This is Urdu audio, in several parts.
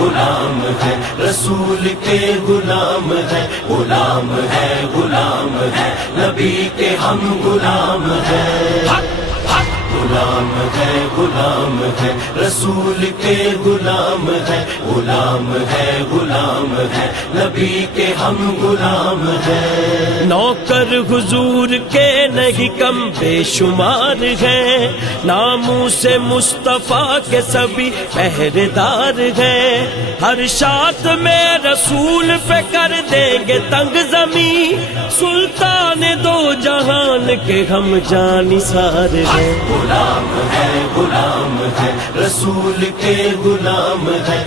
غلام ہے رسول کے غلام ہے غلام ہے غلام ہے نبی کے ہم غلام ہیں غلام ہے رسول کے غلام ہے نبی کے ہم غلام ہیں نوکر حضور کے نہیں کم بے شمار ہیں ناموں سے مصطفیٰ کے سبھی پہرےدار ہیں ہر شات میں رسول پہ کر دیں گے تنگ زمین سلطان دو جہان کے ہم جانثار ہیں غلام ہے رسول کے غلام ہے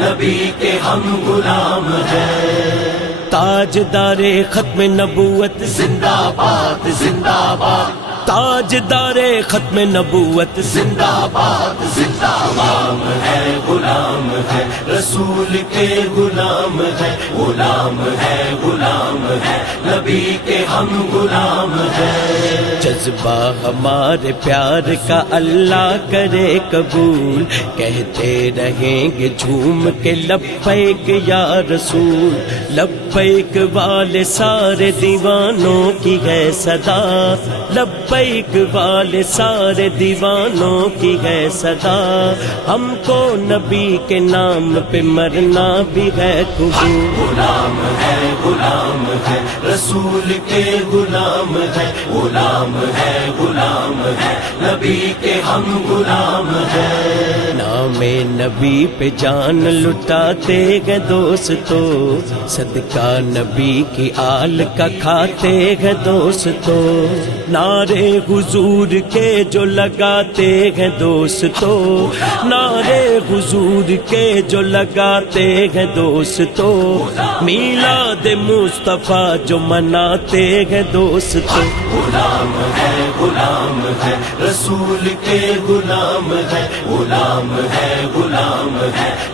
نبی کے ہم غلام ہیں تاجدار ختم نبوت زندہ باد زندہ باد تاجدار ختم نبوت زندہ باد زندہ باد غلام ہے رسول کے غلام ہے نبی کے ہم غلام ہیں جذبہ ہمارے پیار کا اللہ کرے قبول کہتے رہیں گے جھوم کے لبیک یا رسول لبیک والے سارے دیوانوں کی ہے صدا لبیک والے سارے دیوانوں کی ہے صدا ہم کو نبی کے نام پہ مرنا بھی ہے قبول غلام ہے رسول کے غلام ہے نبی کے ہم غلام ہیں نام نبی پہ جان لٹاتے گے دوستو صدقہ نبی کی آل کا کھاتے گے دوستو نعرے حضور کے جو لگاتے ہیں دوستو نعرے حضور کے جو لگاتے ہیں دوستو میلاد مصطفیٰ جو مناتے ہیں دوستو غلام ہے رسول کے غلام ہے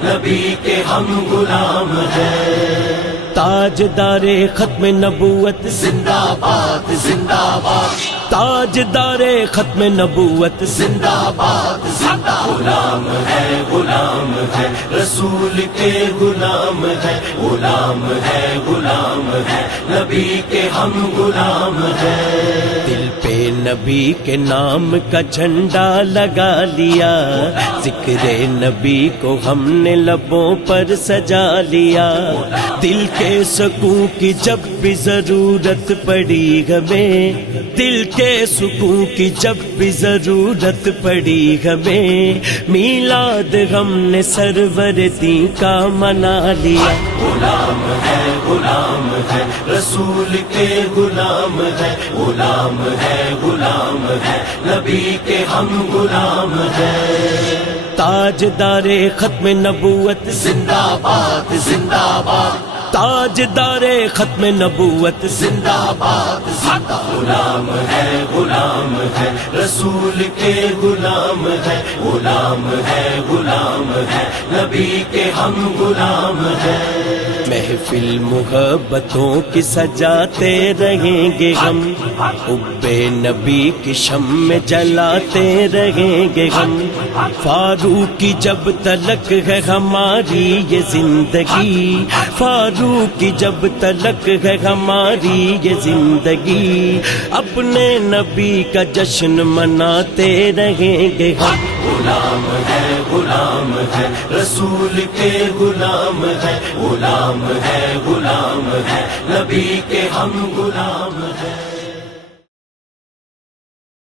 نبی کے ہم غلام ہیں تاجدار ختم نبوت زندہ باد زندہ باد تاجدار ختم نبوت زندہ باد زندہ غلام ہے رسول کے غلام ہے نبی کے ہم غلام ہیں دل پہ نبی کے نام کا جھنڈا لگا لیا ذکر نبی کو ہم نے لبوں پر سجا لیا دل کے سکون کی جب بھی ضرورت پڑی ہمیں دل کے سکون کی جب بھی ضرورت پڑی ہمیں میلاد ہم نے سرور دین کا منا لیا غلام ہے رسول کے غلام ہے نبی کے ہم غلام ہیں تاجدار ختم نبوت زندہ باد زندہ باد تاجدار ختم نبوت زندہ باد زندہ غلام ہے رسول کے غلام ہے نبی کے ہم غلام ہیں محفل محبتوں کی سجاتے رہیں گے ہم حب نبی کی شمع جلاتے رہیں گے ہم فاروق کی جب تلک ہے ہماری یہ زندگی فاروق کی جب تلک ہے ہماری یہ زندگی اپنے نبی کا جشن مناتے رہیں گے ہم غلام ہے رسول کے غلام ہے نبی کے ہم غلام ہیں